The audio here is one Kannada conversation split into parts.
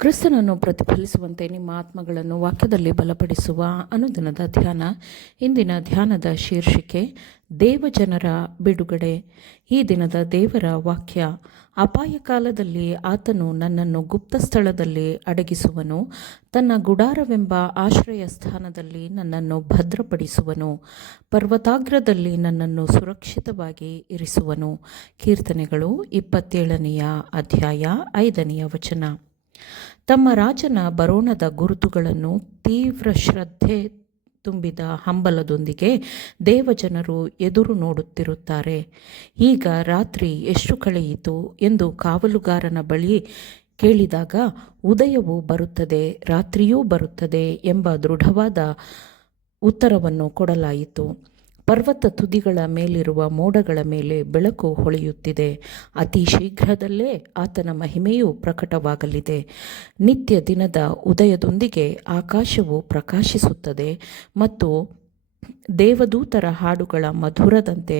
ಕ್ರಿಸ್ತನನ್ನು ಪ್ರತಿಫಲಿಸುವಂತೆ ನಿಮ್ಮ ಆತ್ಮಗಳನ್ನು ವಾಕ್ಯದಲ್ಲಿ ಬಲಪಡಿಸುವ ಅನುದಿನದ ಧ್ಯಾನ. ಇಂದಿನ ಧ್ಯಾನದ ಶೀರ್ಷಿಕೆ ದೇವಜನರ ಬಿಡುಗಡೆ. ಈ ದಿನದ ದೇವರ ವಾಕ್ಯ: ಅಪಾಯ ಕಾಲದಲ್ಲಿ ಆತನು ನನ್ನನ್ನು ಗುಪ್ತ ಸ್ಥಳದಲ್ಲಿ ಅಡಗಿಸುವನು, ತನ್ನ ಗುಡಾರವೆಂಬ ಆಶ್ರಯ ಸ್ಥಾನದಲ್ಲಿ ನನ್ನನ್ನು ಭದ್ರಪಡಿಸುವನು, ಪರ್ವತಾಗ್ರದಲ್ಲಿ ನನ್ನನ್ನು ಸುರಕ್ಷಿತವಾಗಿ ಇರಿಸುವನು. ಕೀರ್ತನೆಗಳು 27ನೇ ಅಧ್ಯಾಯ 5ನೇ ವಚನ. ತಮ್ಮ ರಾಜನ ಬರೋಣದ ಗುರುತುಗಳನ್ನು ತೀವ್ರ ಶ್ರದ್ಧೆ ತುಂಬಿದ ಹಂಬಲದೊಂದಿಗೆ ದೇವಜನರು ಎದುರು ನೋಡುತ್ತಿರುತ್ತಾರೆ. ಈಗ ರಾತ್ರಿ ಎಷ್ಟು ಕಳೆಯಿತು ಎಂದು ಕಾವಲುಗಾರನ ಬಳಿ ಕೇಳಿದಾಗ, ಉದಯವೂ ಬರುತ್ತದೆ, ರಾತ್ರಿಯೂ ಬರುತ್ತದೆ ಎಂಬ ದೃಢವಾದ ಉತ್ತರವನ್ನು ಕೊಡಲಾಯಿತು. ಪರ್ವತ ತುದಿಗಳ ಮೇಲಿರುವ ಮೋಡಗಳ ಮೇಲೆ ಬೆಳಕು ಹೊಳೆಯುತ್ತಿದೆ. ಅತಿ ಶೀಘ್ರದಲ್ಲೇ ಆತನ ಮಹಿಮೆಯು ಪ್ರಕಟವಾಗಲಿದೆ. ನಿತ್ಯ ದಿನದ ಉದಯದೊಂದಿಗೆ ಆಕಾಶವು ಪ್ರಕಾಶಿಸುತ್ತದೆ ಮತ್ತು ದೇವದೂತರ ಹಾಡುಗಳ ಮಧುರದಂತೆ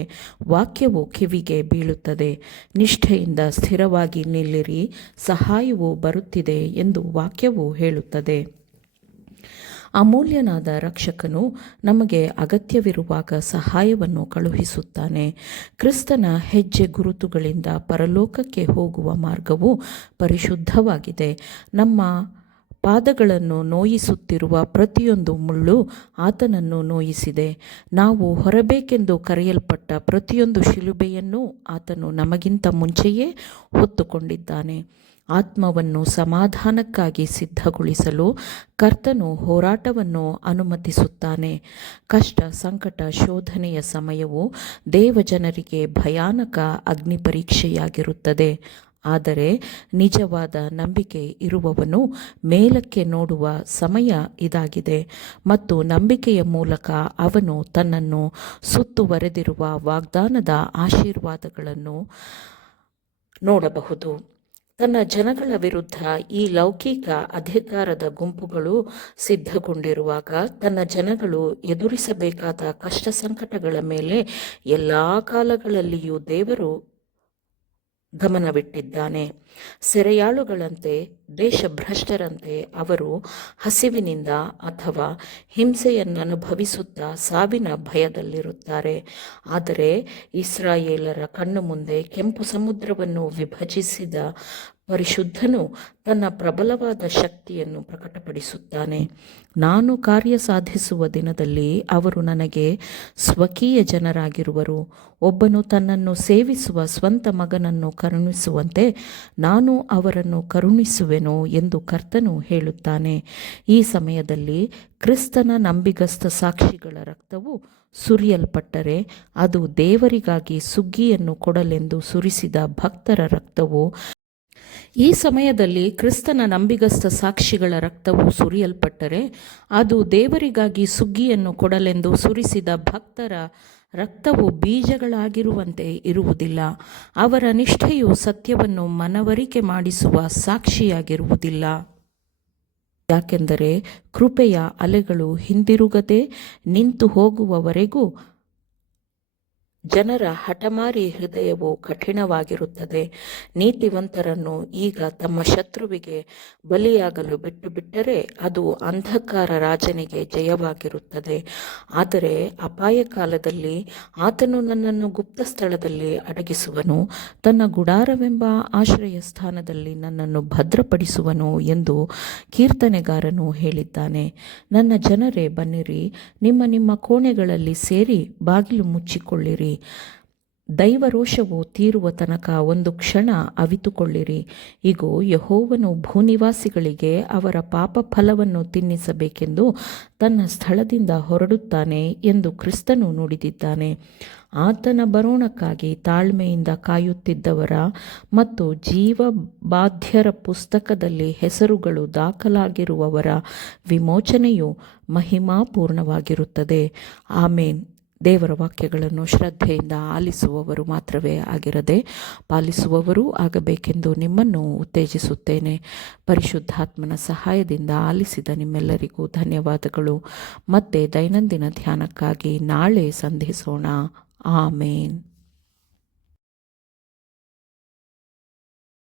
ವಾಕ್ಯವು ಕಿವಿಗೆ ಬೀಳುತ್ತದೆ. ನಿಷ್ಠೆಯಿಂದ ಸ್ಥಿರವಾಗಿ ನಿಲ್ಲಿರಿ, ಸಹಾಯವು ಬರುತ್ತಿದೆ ಎಂದು ವಾಕ್ಯವು ಹೇಳುತ್ತದೆ. ಅಮೂಲ್ಯನಾದ ರಕ್ಷಕನು ನಮಗೆ ಅಗತ್ಯವಿರುವಾಗ ಸಹಾಯವನ್ನು ಕಳುಹಿಸುತ್ತಾನೆ. ಕ್ರಿಸ್ತನ ಹೆಜ್ಜೆ ಗುರುತುಗಳಿಂದ ಪರಲೋಕಕ್ಕೆ ಹೋಗುವ ಮಾರ್ಗವು ಪರಿಶುದ್ಧವಾಗಿದೆ. ನಮ್ಮ ಪಾದಗಳನ್ನು ನೋಯಿಸುತ್ತಿರುವ ಪ್ರತಿಯೊಂದು ಮುಳ್ಳು ಆತನನ್ನು ನೋಯಿಸಿದೆ. ನಾವು ಹೊರಬೇಕೆಂದು ಕರೆಯಲ್ಪಟ್ಟ ಪ್ರತಿಯೊಂದು ಶಿಲುಬೆಯನ್ನು ಆತನು ನಮಗಿಂತ ಮುಂಚೆಯೇ ಹೊತ್ತುಕೊಂಡಿದ್ದಾನೆ. ಆತ್ಮವನ್ನು ಸಮಾಧಾನಕ್ಕಾಗಿ ಸಿದ್ಧಗೊಳಿಸಲು ಕರ್ತನು ಹೋರಾಟವನ್ನು ಅನುಮತಿಸುತ್ತಾನೆ. ಕಷ್ಟ, ಸಂಕಟ, ಶೋಧನೆಯ ಸಮಯವು ದೇವಜನರಿಗೆ ಭಯಾನಕ ಅಗ್ನಿಪರೀಕ್ಷೆಯಾಗಿರುತ್ತದೆ. ಆದರೆ ನಿಜವಾದ ನಂಬಿಕೆ ಇರುವವನು ಮೇಲಕ್ಕೆ ನೋಡುವ ಸಮಯ ಇದಾಗಿದೆ ಮತ್ತು ನಂಬಿಕೆಯ ಮೂಲಕ ಅವನು ತನ್ನನ್ನು ಸುತ್ತುವರೆದಿರುವ ವಾಗ್ದಾನದ ಆಶೀರ್ವಾದಗಳನ್ನು ನೋಡಬಹುದು. ತನ್ನ ಜನಗಳ ವಿರುದ್ಧ ಈ ಲೌಕಿಕ ಅಧಿಕಾರದ ಗುಂಪುಗಳು ಸಿದ್ಧಗೊಂಡಿರುವಾಗ ತನ್ನ ಜನಗಳು ಎದುರಿಸಬೇಕಾದ ಕಷ್ಟ ಸಂಕಟಗಳ ಮೇಲೆ ಎಲ್ಲ ಕಾಲಗಳಲ್ಲಿಯೂ ದೇವರು ಗಮನವಿಟ್ಟಿದ್ದಾನೆ. ಸೆರೆಯಾಳುಗಳಂತೆ, ದೇಶಭ್ರಷ್ಟರಂತೆ ಅವರು ಹಸಿವಿನಿಂದ ಅಥವಾ ಹಿಂಸೆಯನ್ನನುಭವಿಸುತ್ತಾ ಸಾವಿನ ಭಯದಲ್ಲಿರುತ್ತಾರೆ. ಆದರೆ ಇಸ್ರಾಯೇಲರ ಕಣ್ಣು ಮುಂದೆ ಕೆಂಪು ಸಮುದ್ರವನ್ನು ವಿಭಜಿಸಿದ ಪರಿಶುದ್ಧನು ತನ್ನ ಪ್ರಬಲವಾದ ಶಕ್ತಿಯನ್ನು ಪ್ರಕಟಪಡಿಸುತ್ತಾನೆ. ನಾನು ಕಾರ್ಯ ಸಾಧಿಸುವ ದಿನದಲ್ಲಿ ಅವರು ನನಗೆ ಸ್ವಕೀಯ ಜನರಾಗಿರುವರು. ಒಬ್ಬನು ತನ್ನನ್ನು ಸೇವಿಸುವ ಸ್ವಂತ ಮಗನನ್ನು ಕರುಣಿಸುವಂತೆ ನಾನು ಅವರನ್ನು ಕರುಣಿಸುವೆನು ಎಂದು ಕರ್ತನು ಹೇಳುತ್ತಾನೆ. ಈ ಸಮಯದಲ್ಲಿ ಕ್ರಿಸ್ತನ ನಂಬಿಗಸ್ತ ಸಾಕ್ಷಿಗಳ ರಕ್ತವು ಸುರಿಯಲ್ಪಟ್ಟರೆ ಅದು ದೇವರಿಗಾಗಿ ಸುಗ್ಗಿಯನ್ನು ಕೊಡಲೆಂದು ಸುರಿಸಿದ ಭಕ್ತರ ರಕ್ತವು. ಈ ಸಮಯದಲ್ಲಿ ಕ್ರಿಸ್ತನ ನಂಬಿಗಸ್ತ ಸಾಕ್ಷಿಗಳ ರಕ್ತವು ಸುರಿಯಲ್ಪಟ್ಟರೆ ಅದು ದೇವರಿಗಾಗಿ ಸುಗ್ಗಿಯನ್ನು ಕೊಡಲೆಂದು ಸುರಿಸಿದ ಭಕ್ತರ ರಕ್ತವು ಬೀಜಗಳಾಗಿರುವಂತೆ ಇರುವುದಿಲ್ಲ. ಅವರ ನಿಷ್ಠೆಯು ಸತ್ಯವನ್ನು ಮನವರಿಕೆ ಮಾಡಿಸುವ ಸಾಕ್ಷಿಯಾಗಿರುವುದಿಲ್ಲ. ಯಾಕೆಂದರೆ ಕೃಪೆಯ ಅಲೆಗಳು ಹಿಂದಿರುಗದೆ ನಿಂತು ಹೋಗುವವರೆಗೂ ಜನರ ಹಠಮಾರಿ ಹೃದಯವು ಕಠಿಣವಾಗಿರುತ್ತದೆ. ನೀತಿವಂತರನ್ನು ಈಗ ತಮ್ಮ ಶತ್ರುವಿಗೆ ಬಲಿಯಾಗಲು ಬಿಟ್ಟರೆ ಅದು ಅಂಧಕಾರ ರಾಜನಿಗೆ ಜಯವಾಗಿರುತ್ತದೆ. ಆದರೆ ಅಪಾಯ ಕಾಲದಲ್ಲಿ ಆತನು ನನ್ನನ್ನು ಗುಪ್ತ ಸ್ಥಳದಲ್ಲಿ ಅಡಗಿಸುವನು, ತನ್ನ ಗುಡಾರವೆಂಬ ಆಶ್ರಯ ಸ್ಥಾನದಲ್ಲಿ ನನ್ನನ್ನು ಭದ್ರಪಡಿಸುವನು ಎಂದು ಕೀರ್ತನೆಗಾರನು ಹೇಳಿದ್ದಾನೆ. ನನ್ನ ಜನರೇ, ಬನ್ನಿರಿ, ನಿಮ್ಮ ನಿಮ್ಮ ಕೋಣೆಗಳಲ್ಲಿ ಸೇರಿ ಬಾಗಿಲು ಮುಚ್ಚಿಕೊಳ್ಳಿರಿ. ದೈವರೋಷವು ತೀರುವ ತನಕ ಒಂದು ಕ್ಷಣ ಅವಿತುಕೊಳ್ಳಿರಿ. ಇಗೋ, ಯೆಹೋವನು ಭೂನಿವಾಸಿಗಳಿಗೆ ಅವರ ಪಾಪ ಫಲವನ್ನು ತಿನ್ನಿಸಬೇಕೆಂದು ತನ್ನ ಸ್ಥಳದಿಂದ ಹೊರಡುತ್ತಾನೆ ಎಂದು ಕ್ರಿಸ್ತನು ನುಡಿದಿದ್ದಾನೆ. ಆತನ ಬರೋಣಕ್ಕಾಗಿ ತಾಳ್ಮೆಯಿಂದ ಕಾಯುತ್ತಿದ್ದವರ ಮತ್ತು ಜೀವಬಾಧ್ಯರ ಪುಸ್ತಕದಲ್ಲಿ ಹೆಸರುಗಳು ದಾಖಲಾಗಿರುವವರ ವಿಮೋಚನೆಯು ಮಹಿಮಾಪೂರ್ಣವಾಗಿರುತ್ತದೆ. ಆಮೇನ್. ದೇವರ ವಾಕ್ಯಗಳನ್ನು ಶ್ರದ್ಧೆಯಿಂದ ಆಲಿಸುವವರು ಮಾತ್ರವೇ ಆಗಿರದೆ ಪಾಲಿಸುವವರೂ ಆಗಬೇಕೆಂದು ನಿಮ್ಮನ್ನು ಉತ್ತೇಜಿಸುತ್ತೇನೆ. ಪರಿಶುದ್ಧಾತ್ಮನ ಸಹಾಯದಿಂದ ಆಲಿಸಿದ ನಿಮ್ಮೆಲ್ಲರಿಗೂ ಧನ್ಯವಾದಗಳು. ಮತ್ತೆ ದೈನಂದಿನ ಧ್ಯಾನಕ್ಕಾಗಿ ನಾಳೆ ಸಂಧಿಸೋಣ. ಆಮೇನ್.